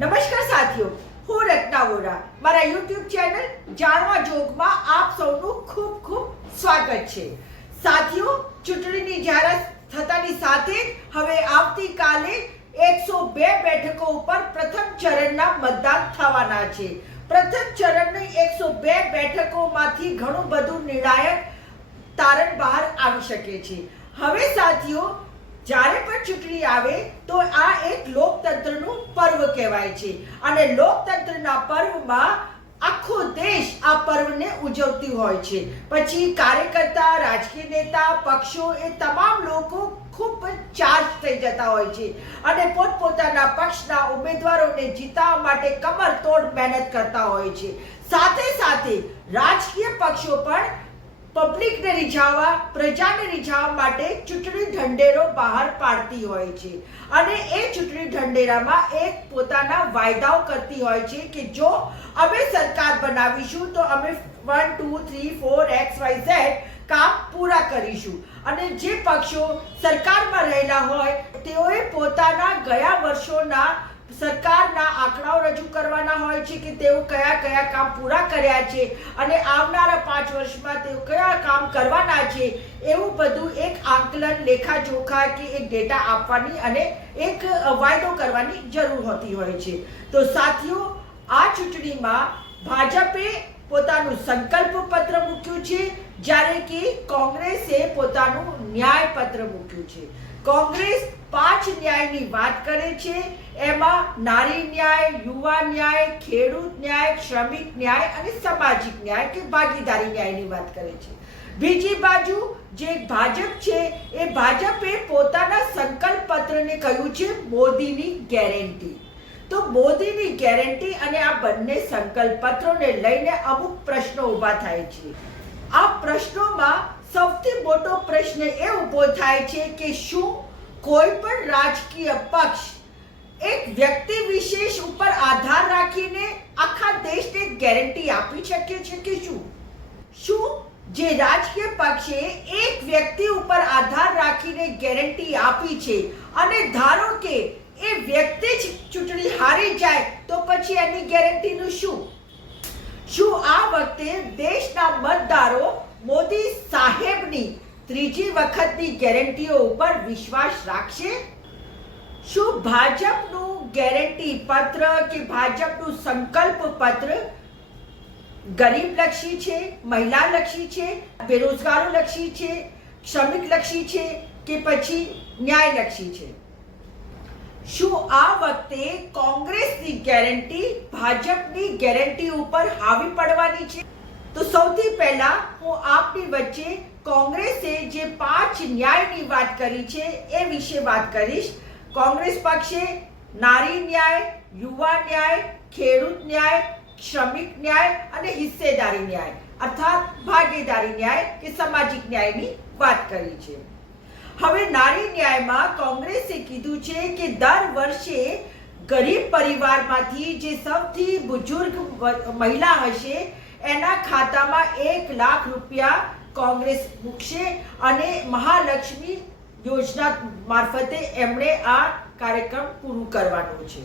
નમસ્કાર સાથીઓ, હું રત્ના વોરા. મારા YouTube ચેનલ જાણવા જોગમાં આપ સૌનું ખૂબ ખૂબ સ્વાગત છે. સાથીઓ, ચૂંટણીની જાહેરાત થતાની સાથે જ હવે આવતીકાલે 102 બેઠકો ઉપર પ્રથમ ચરણના મતદાન થવાના છે. પ્રથમ ચરણની 102 બેઠકોમાંથી ઘણું બધું નિર્ણાયક તારણ બહાર આવી શકે છે. હવે સાથીઓ, જ્યારે પણ ચૂંટણી આવે તો આ એક લોકતંત્રનું પર્વ કહેવાય છે અને લોકતંત્રના પર્વમાં આખો દેશ આ પર્વને ઉજવતી હોય છે. પછી કાર્યકર્તા, રાજકીય નેતા, પક્ષો એ તમામ લોકો ખૂબ ચાર્જ થઈ જતા હોય છે અને પોતપોતાના પક્ષના ઉમેદવારોને જીતવા માટે કમરતોડ મહેનત કરતા હોય છે. સાથે સાથે રાજકીય પક્ષો પણ પબ્લિકને રીઝાવવા, પ્રજાને રીઝાવવા માટે ચૂંટણી ઢંઢેરો બહાર પાડતી હોય છે અને એ ચૂંટણી ઢંઢેરામાં એક પોતાના વાયદાઓ કરતી હોય છે કે જો અમે સરકાર બનાવીશું તો અમે 1 2 3 4 XYZ કામ પૂરા કરીશું. અને જે પક્ષો સરકારમાં રહેલા હોય તેઓએ પોતાના ગયા વર્ષોના સરકારના આંકડાઓ રજૂ કરવાના હોય છે કે તેઓ કયા કયા કામ પૂરા કર્યા છે અને આવનારા 5 વર્ષમાં તેઓ કયા કામ કરવાના છે, એવું બધું એક આંકલન, લેખાજોખા કે એક ડેટા આપવાની અને એક વાયદો કરવાની જરૂર હોતી હોય છે. તો સાથીઓ, આ ચૂંટણીમાં ભાજપે પોતાનું સંકલ્પ પત્ર મૂક્યું છે, જ્યારે કે કોંગ્રેસે પોતાનું ન્યાય પત્ર મૂક્યું છે. કોંગ્રેસ 5 ન્યાયની વાત કરે છે. એમાં નારી ન્યાય, યુવા ન્યાય, ખેડૂત ન્યાય, શ્રમિક ન્યાય અને સામાજિક ન્યાય કે ભાગીદારી ન્યાયની વાત કરે છે. બીજી બાજુ જે ભાજપ છે એ ભાજપે પોતાના સંકલ્પ પત્રને કહ્યું છે મોદીની ગેરંટી. તો મોદીની ગેરંટી અને આ બંને સંકલ્પ પત્રોને લઈને અમુક પ્રશ્નો ઊભા થાય છે. આ પ્રશ્નોમાં સૌથી મોટો પ્રશ્ન એ ઊભો થાય છે કે શું કોઈ પણ રાજકીય પક્ષ એક વ્યક્તિ વિશેષ ઉપર આધાર રાખીને આખા દેશને ગેરંટી આપી શકે છે કે શું જે રાજકીય પક્ષે એક વ્યક્તિ ઉપર આધાર રાખીને ગેરંટી આપી છે અને ધારો કે એ વ્યક્તિ જ ચૂંટણી હારી જાય તો પછી એની ગેરંટીનું શું આ વખતે દેશના મતદારો મોદી સાહેબની ત્રીજી વખતની ગેરંટીઓ ઉપર વિશ્વાસ રાખશે? શું ભાજપનું ગેરંટી પત્ર કે ભાજપનું સંકલ્પ પત્ર ગરીબ લક્ષી છે, મહિલા લક્ષી છે, બેરોજગારો લક્ષી છે, શ્રમિક લક્ષી છે કે પછી ન્યાય લક્ષી છે? શું આ વખતે કોંગ્રેસની ગેરંટી ભાજપની ગેરંટી ઉપર હાવી પડવાની છે? તો સૌથી પહેલા હું આપની વચ્ચે કોંગ્રેસે જે 5 ન્યાયની વાત કરી છે એ વિશે વાત કરીશ. કોંગ્રેસ પક્ષે નારી ન્યાય, યુવા ન્યાય, ખેડૂત ન્યાય, શ્રમિક ન્યાય અને હિસ્સેદારી ન્યાય અર્થાત ભાગીદારી ન્યાય કે સામાજિક ન્યાયની વાત કરી છે. હવે નારી ન્યાયમાં કોંગ્રેસે કીધું છે કે દર વર્ષે ગરીબ પરિવારમાંથી જે સૌથી બુજુર્ગ મહિલા હશે એના ખાતામાં 1 લાખ રૂપિયા કોંગ્રેસ મૂકશે અને મહાલક્ષ્મી યોજના મારફતે એમણે આ કાર્યક્રમ પૂરું કરવાનો છે.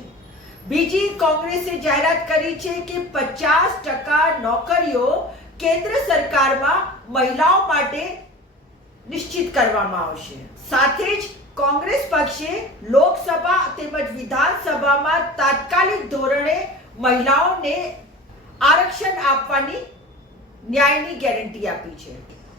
બીજી કોંગ્રેસે જાહેરાત કરી છે કે 50% નોકરીઓ કેન્દ્ર સરકારમાં મહિલાઓ માટે નિશ્ચિત કરવામાં આવશે. સાથે જ કોંગ્રેસ પક્ષે લોકસભા તેમજ વિધાનસભામાં તાત્કાલિક ધોરણે મહિલાઓને આરક્ષણ આપવાની ન્યાયની ગેરંટી આપી છે.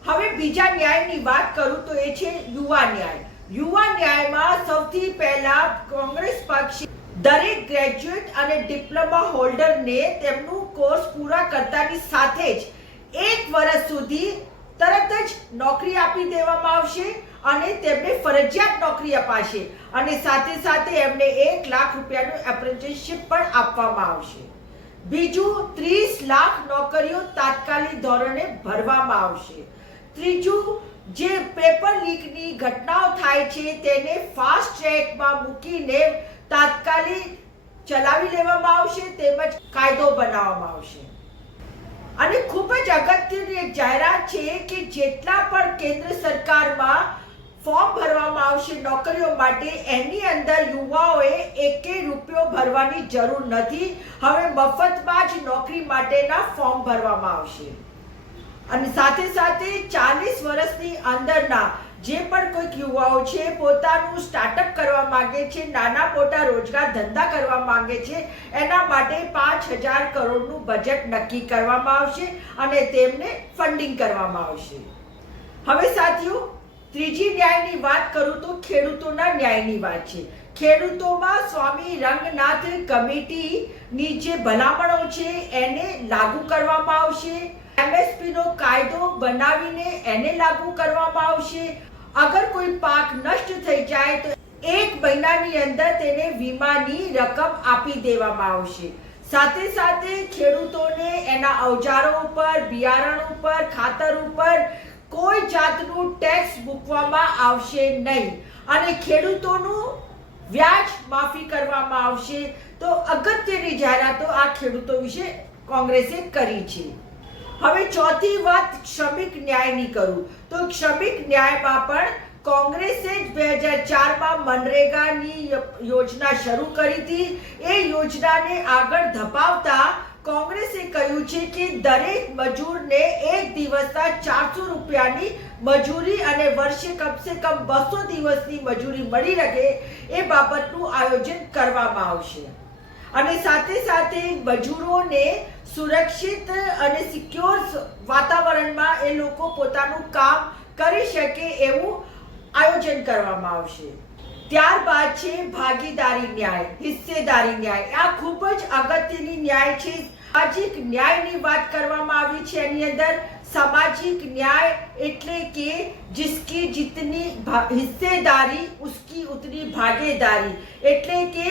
હવે બીજા ન્યાયની વાત કરું તો એ છે યુવા ન્યાય. યુવા ન્યાયમાં સૌથી પહેલા કોંગ્રેસ પક્ષ દરેક ગ્રેજ્યુએટ અને ડિપ્લોમા હોલ્ડરને તેમનું કોર્સ પૂરા કરતાની સાથે જ 1 વર્ષ સુધી તરત જ નોકરી આપી દેવામાં આવશે અને તેમને ફરજિયાત નોકરી અપાશે અને સાથે સાથે એમને 1 લાખ રૂપિયાનું એપ્રેન્ટિસશિપ પણ આપવામાં આવશે. બીજું, 30 લાખ નોકરીઓ તાત્કાલિક ધોરણે ભરવામાં આવશે. ત્રીજું, જે પેપર લીકની ઘટનાઓ થાય છે તેને ફાસ્ટ ટ્રેકમાં મૂકીને તાત્કાલિક ચલાવી લેવામાં આવશે તેમજ કાયદો બનાવવામાં આવશે. અને ખૂબ જ અગત્યની એક જાહેરાત છે કે જેટલા પણ કેન્દ્ર સરકારમાં ફોર્મ ભરવામાં આવશે નોકરીઓ માટે, એની અંદર યુવાઓએ એકે રૂપિયો ભરવાની જરૂર નથી. હવે મફતમાં જ નોકરી માટેના ફોર્મ ભરવામાં આવશે. અને સાથે સાથે 40 વર્ષની અંદરના જે પણ કોઈક યુવાઓ છે, પોતાનું સ્ટાર્ટઅપ કરવા માંગે છે, નાના મોટા રોજગાર ધંધા કરવા માંગે છે, એના માટે 5,000 કરોડનું બજેટ નક્કી કરવામાં આવશે અને તેમને ફંડિંગ કરવામાં આવશે. હવે સાથીઓ, ત્રીજી ન્યાયની વાત કરું તો ખેડૂતોના ન્યાયની વાત છે. ખેડૂતોમાં સ્વામી રંગનાથ કમિટીની જે ભલામણો છે એને લાગુ કરવામાં આવશે. MSP નો કાયદો બનાવીને એને લાગુ કરવામાં આવશે. અગર કોઈ પાક નષ્ટ થઈ જાય તો 1 મહિનાની અંદર તેને વીમાની રકમ આપી દેવામાં આવશે. સાથે સાથે ખેડૂતોને એના અવજારો ઉપર, બિયારણ ઉપર, ખાતર ઉપર કોઈ જાતનું ટેક્સ મૂકવામાં આવશે નહીં અને ખેડૂતોનું વ્યાજ માફી કરવામાં આવશે. તો અગત્યની જાહેરાતો આ ખેડૂતો વિશે કોંગ્રેસે કરી છે. હવે ચોથી વાત શ્રમિક ન્યાયની કરું તો શ્રમિક ન્યાયમાં પણ કોંગ્રેસે 2004માં મનરેગાની યોજના શરૂ કરી હતી. એ યોજનાને આગળ ધપાવતા કોંગ્રેસે કહ્યું છે કે દરેક મજૂરને એક દિવસના 400 રૂપિયાની મજૂરી અને વર્ષે કમસે કમ 200 દિવસની મજૂરી મળી રહે એ બાબતનું આયોજન કરવામાં આવશે. અને સાથે સાથે મજૂરોને સુરક્ષિત અને સિક્યોર વાતાવરણમાં એ લોકો પોતાનું કામ કરી શકે એવું આયોજન કરવામાં આવશે. ત્યારબાદ છે ભાગીદારી ન્યાય, હિસ્સેદારી ન્યાય. આ ખૂબ જ અગત્યની ન્યાય છે. સામાજિક ન્યાયની વાત કરવામાં આવી છે. એની અંદર સામાજિક ન્યાય એટલે કે જિસકી जितनी હિસ્સેદારી ઉસકી ઉતની ભાગીદારી, એટલે કે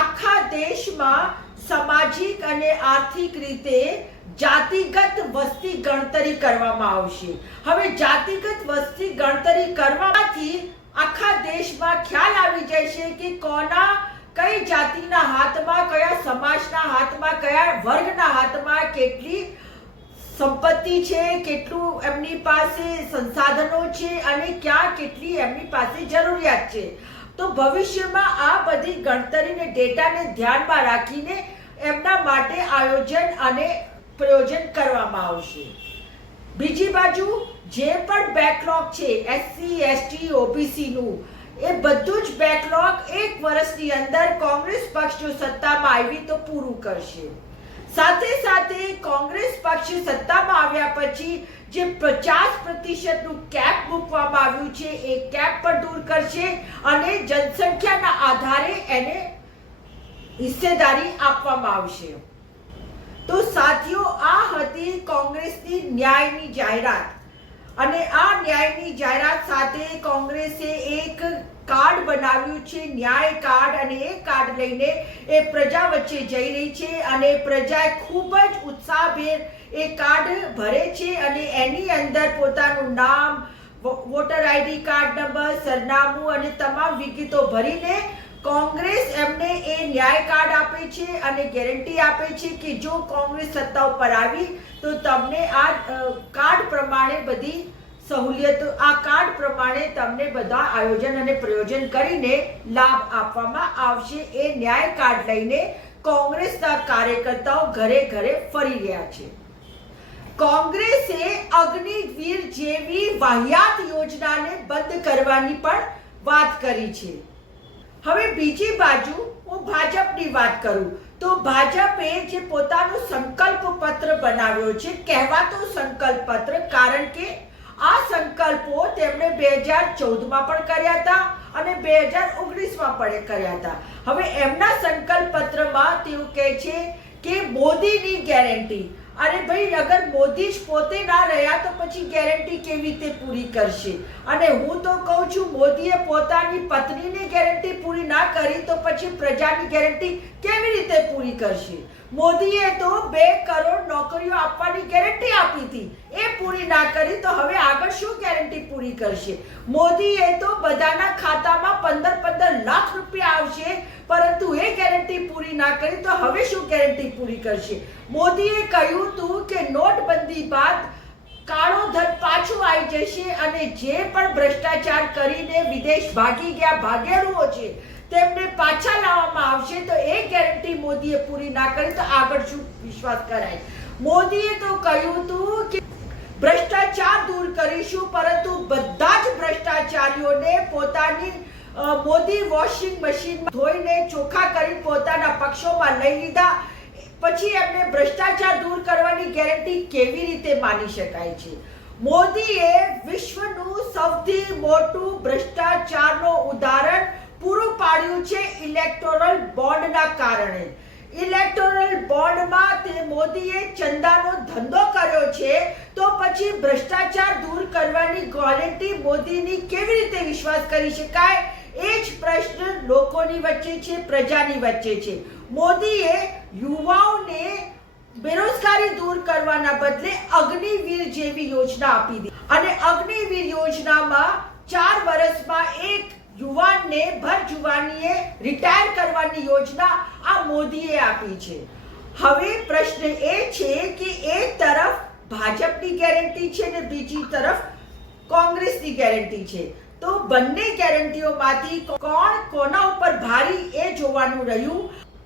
આખા દેશમાં સામાજિક અને આર્થિક રીતે જાતિગત વસ્તી ગણતરી કરવામાં આવશે. હવે જાતિગત વસ્તી ગણતરી કરવાથી આખા દેશમાં ખ્યાલ આવી જશે કે કોના કઈ જાતિના હાથમાં, કયા સમાજના હાથમાં, કયા વર્ગના હાથમાં કેટલી સંપત્તિ છે, કેટલું એમની પાસે સંસાધનો છે અને ક્યાં કેટલી એમની પાસે જરૂરિયાત છે. તો ભવિષ્યમાં આ બધી ગણતરીને ડેટાને ધ્યાનમાં રાખીને એમના માટે આયોજન અને પ્રયોજન કરવામાં આવશે. બીજી બાજુ જે પણ બેકલોગ છે SC, ST, OBC નું, એ બધું જ બેકલોગ 1 વર્ષની અંદર કોંગ્રેસ પક્ષ જો સત્તામાં આવી તો પૂરું કરશે. સાથે સાથે કોંગ્રેસ પક્ષ સત્તામાં આવ્યા પછી જે 50%નું કેપ મૂકવામાં આવ્યું છે એ કેપ પણ દૂર કરશે અને જનસંખ્યાના આધારે એને હિસ્સેદારી આપવામાં આવશે. તો સાથીઓ, આ હતી કોંગ્રેસની ન્યાયની જાહેરાત. અને આ ન્યાયની જાહેરાત સાથે કોંગ્રેસે એક કાર્ડ બનાવ્યું છે, ન્યાય કાર્ડ, અને એ કાર્ડ લઈને એ પ્રજા વચ્ચે જઈ રહી છે અને પ્રજાએ ખૂબ જ ઉત્સાહભેર એ કાર્ડ ભરે છે અને એની અંદર પોતાનું નામ, વોટર ID કાર્ડ નંબર, સરનામું અને તમામ વિગતો ભરીને કોંગ્રેસ એમને એ ન્યાય કાર્ડ આપે છે અને ગેરંટી આપે છે કે જો કોંગ્રેસ સત્તા ઉપર આવી તો તમને આ કાર્ડ પ્રમાણે બધી સહુલિયતો, આ કાર્ડ પ્રમાણે તમને બધા આયોજન અને પ્રયોજન કરીને લાભ આપવામાં આવશે. એ ન્યાય કાર્ડ લઈને કોંગ્રેસના કાર્યકર્તાઓ ઘરે ઘરે ફરી રહ્યા છે. કોંગ્રેસે અગ્નિવીર જેવી વાહિયાત યોજનાને બંધ કરવાની પણ વાત કરી છે. હવે બીજી બાજુ હું ભાજપની વાત કરું તો ભાજપે જે પોતાનો સંકલ્પ પત્ર બનાવ્યો છે, કહેવાતો સંકલ્પ પત્ર, કારણ કે આ સંકલ્પો તેમણે 2014માં પણ કર્યા હતા અને 2019માં પણ કર્યા હતા. હવે એમના સંકલ્પ પત્રમાં તેઓ કહે છે કે મોદીની ગેરંટી. અરે ભાઈ, અગર મોદી જ પોતે ના રહ્યા તો પછી ગેરંટી કેવી રીતે પૂરી કરશે? અને હું તો કહું છું, મોદીએ પોતાની પત્નીની ગેરંટી પૂરી ના કરી તો પછી પ્રજાની ગેરંટી કેવી રીતે પૂરી કરશે? મોદીએ તો 2 કરોડ નોકરીઓ આપવાની ગેરંટી આપી હતી, એ પૂરી ના કરી તો હવે આગળ શું ગેરંટી પૂરી કરશે? મોદીએ તો બધાના ખાતામાં 15 લાખ રૂપિયા આવશે, પરંતુ એ ગેરંટી પૂરી ના કરી તો હવે શું ગેરંટી પૂરી કરશે? મોદીએ કહ્યું હતું કે નોટબંધી બાદ કાળો ધન પાછું આવી જશે અને જે પણ ભ્રષ્ટાચાર કરીને વિદેશ ભાગી ગયા ભાગેડુઓ છે તેમને પાછા લાવવામાં આવશે. તો એ ગેરંટી મોદીએ પૂરી ના કરી તો આગળ શું વિશ્વાસ કરાય? મોદીએ તો કહ્યું હતું કે ભ્રષ્ટાચાર દૂર કરીશું, પરંતુ બધા જ ભ્રષ્ટાચારીઓને પોતાની મોદી વોશિંગ મશીનમાં ધોઈને ચોખ્ખા કરી પોતાના પક્ષોમાં લઈ લીધા. પછી એમને ભ્રષ્ટાચાર દૂર કરવાની ગેરંટી કેવી રીતે માની શકાય છે? મોદીએ વિશ્વનું સૌથી મોટું ભ્રષ્ટાચારનું ઉદાહરણ પૂરું પાડ્યું છે ઇલેક્ટોરલ બોન્ડના કારણે. ઇલેક્ટોરલ બોન્ડમાં તે મોદીએ ચંદાનો ધંધો કર્યો છે, તો પછી ભ્રષ્ટાચાર દૂર કરવાની ગેરંટી મોદીની કેવી રીતે વિશ્વાસ કરી શકાય? એ જ પ્રશ્ન લોકોની વચ્ચે છે, પ્રજાની વચ્ચે છે. મોદીએ યુવાઓને બેરોજગારી દૂર કરવાના બદલે અગ્નિવીર જેવી યોજના આપી દીધી અને અગ્નિવીર યોજનામાં 4 વર્ષમાં એક યુવાનને ભર જુવાનીએ રિટાયર કરવાની યોજના આ મોદીએ આપી છે. હવે પ્રશ્ન એ છે કે એક તરફ ભાજપની ગેરંટી છે ને બીજી તરફ કોંગ્રેસની ગેરંટી છે. તો બંને ગેરંટીઓમાંથી કોણ કોના ઉપર ભારી એ જોવાનું રહ્યું.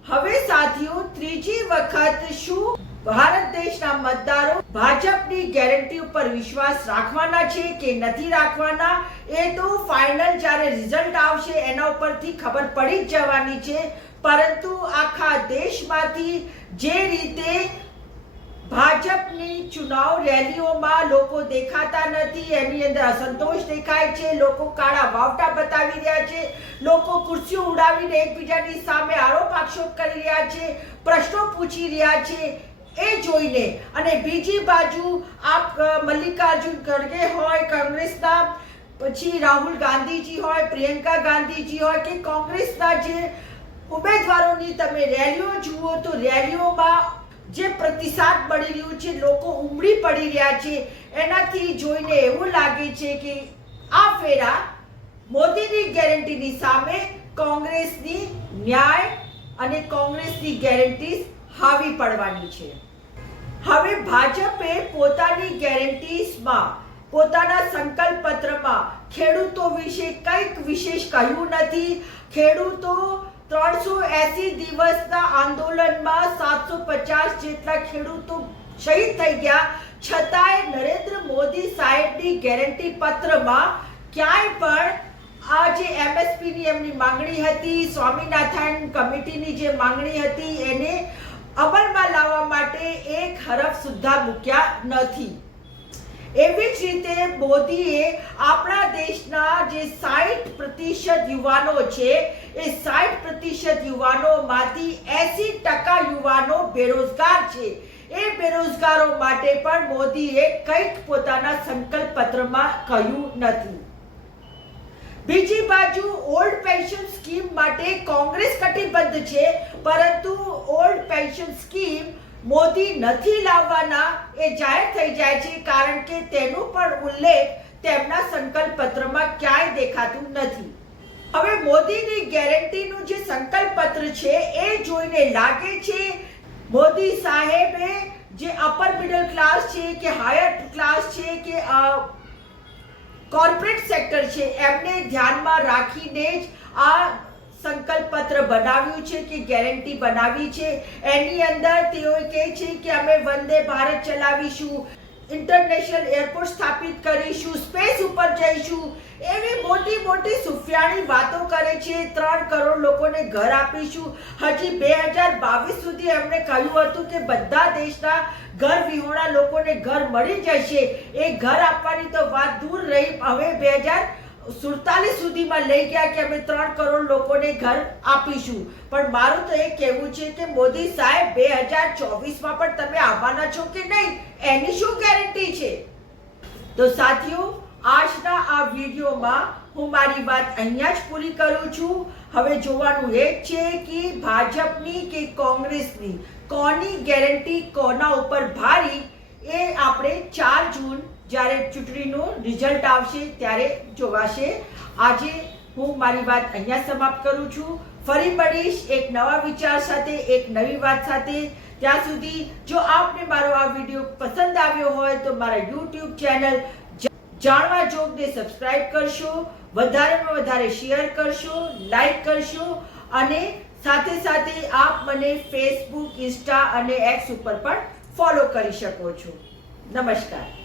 હવે સાથીઓ, ત્રીજી વખત શું ભારત દેશના મતદારો ભાજપની ગેરંટી ઉપર વિશ્વાસ રાખવાના છે કે નથી રાખવાના? એ તો ફાઇનલ જ્યારે રિઝલ્ટ આવશે એના ઉપરથી ખબર પડી જ જવાની છે. પરંતુ આખા દેશમાંથી જે રીતે ભાજપની ચુનાવ રેલીઓમાં લોકો દેખાતા નથી, એની અંદર અસંતોષ દેખાય છે, લોકો કાળા વાવટા બતાવી રહ્યા છે, લોકો ખુરશીઓ ઉડાવીને એકબીજાની સામે આરોપ આક્ષેપ કરી રહ્યા છે, પ્રશ્નો પૂછી રહ્યા છે, એ જોઈને અને બીજી બાજુ આપ મલ્લિકાર્જુન ખડગે હોય કોંગ્રેસના, પછી રાહુલ ગાંધીજી હોય, પ્રિયંકા ગાંધીજી હોય કે કોંગ્રેસના જે ઉમેદવારોની તમે રેલીઓ જુઓ તો રેલીઓમાં જે પ્રતિસાદ મળી રહ્યું છે, લોકો ઉમડી પડી રહ્યા છે, એનાથી જોઈને એવું લાગે છે કે આ ફેરા મોદીની ગેરંટીની સામે કોંગ્રેસની ન્યાય અને કોંગ્રેસની ગેરંટી હાવી પડવાની છે. હવે ભાજપે પોતાની ગેરંટીઝમાં, પોતાના સંકલ્પ પત્રમાં ખેડૂતો વિશે કંઈક વિશેષ કહ્યું નથી. ખેડૂતો 380 દિવસના આંદોલનમાં 750 જેટલા ખેડૂતો શહીદ થઈ ગયા, છતાંય નરેન્દ્ર મોદી સાહેબની ગેરંટી પત્રમાં ક્યાંય પણ આ જે એમએસપીની એમની માંગણી હતી, સ્વામીનાથન કમિટીની જે માંગણી હતી, એને અમલમાં લાવવા માટે એક હરફ સુદ્ધા મૂક્યા નથી. એવી જ રીતે મોદીએ આપણા દેશના જે 60% યુવાનો છે, એ 60% યુવાનોમાંથી 80% યુવાનો બેરોજગાર છે. એ બેરોજગારો માટે પણ મોદીએ કંઈક પોતાના સંકલ્પ પત્રમાં કહ્યું નથી. બીજી બાજુ ઓલ્ડ પેન્શન સ્કીમ માટે કોંગ્રેસ કટિબદ્ધ છે, પરંતુ ઓલ્ડ પેન્શન સ્કીમ મોદી નથી લાવવાના એ જાહેર થઈ જાય છે, કારણ કે તેનો પણ ઉલ્લેખ તેમના સંકલ્પ પત્રમાં ક્યાંય દેખાતું નથી. હવે મોદીની ગેરંટીનું જે સંકલ્પ પત્ર છે એ જોઈને લાગે છે મોદી સાહેબે જે અપર મિડલ ક્લાસ છે કે હાયર ક્લાસ છે કે કોર્પોરેટ સેક્ટર છે, એમને ધ્યાનમાં રાખીને જ આ સંકલ્પ પત્ર બનાવ્યું છે કે ગેરંટી બનાવી છે. એની અંદર તેઓ કહે છે કે અમે વંદે ભારત ચલાવીશું, ઇન્ટરનેશનલ એરપોર્ટ સ્થાપિત કરીશું, સ્પેસ ઉપર જઈશું, એવી મોટી મોટી સુફિયાણી વાતો કરે છે. 3 કરોડ લોકોને ઘર આપીશું. હજી 2022 સુધી એમણે કહ્યું હતું કે બધા દેશના ઘર વિહોણા લોકોને ઘર મળી જશે. એ ઘર આપવાની તો વાત દૂર રહી, હવે 2047 સુધીમાં લઈ ગયા કે અમે 3 કરોડ લોકોને ઘર આપીશું. પણ મારું તો એ કહેવું છે કે મોદી સાહેબ 2024માં પણ તમે આવવાના છો કે નહીં, એની શું ગેરંટી છે? તો સાથીઓ, આજના આ વિડીયોમાં હું મારી વાત અહીંયા જ પૂરી કરું છું. હવે જોવાનું એ જ છે કે ભાજપની કે કોંગ્રેસની કોની ગેરંટી કોના ઉપર ભારી, એ આપણે 4 જૂન જ્યારે ચૂંટણીનું રિઝલ્ટ આવશે ત્યારે જોવાશે. આજે હું મારી વાત અહીંયા સમાપ્ત કરું છું. ફરી મળીશ એક નવા વિચાર સાથે, એક નવી વાત સાથે. ત્યાં સુધી જો આપને મારો આ વિડીયો પસંદ આવ્યો હોય તો મારા YouTube ચેનલ જાણવા જોગને સબસ્ક્રાઇબ કરશો, વધારેમાં વધારે શેર કરશો, લાઈક કરશો અને સાથે સાથે આપ મને ફેસબુક, ઇન્સ્ટા અને એક્સ ઉપર પણ ફોલો કરી શકો છો. નમસ્કાર.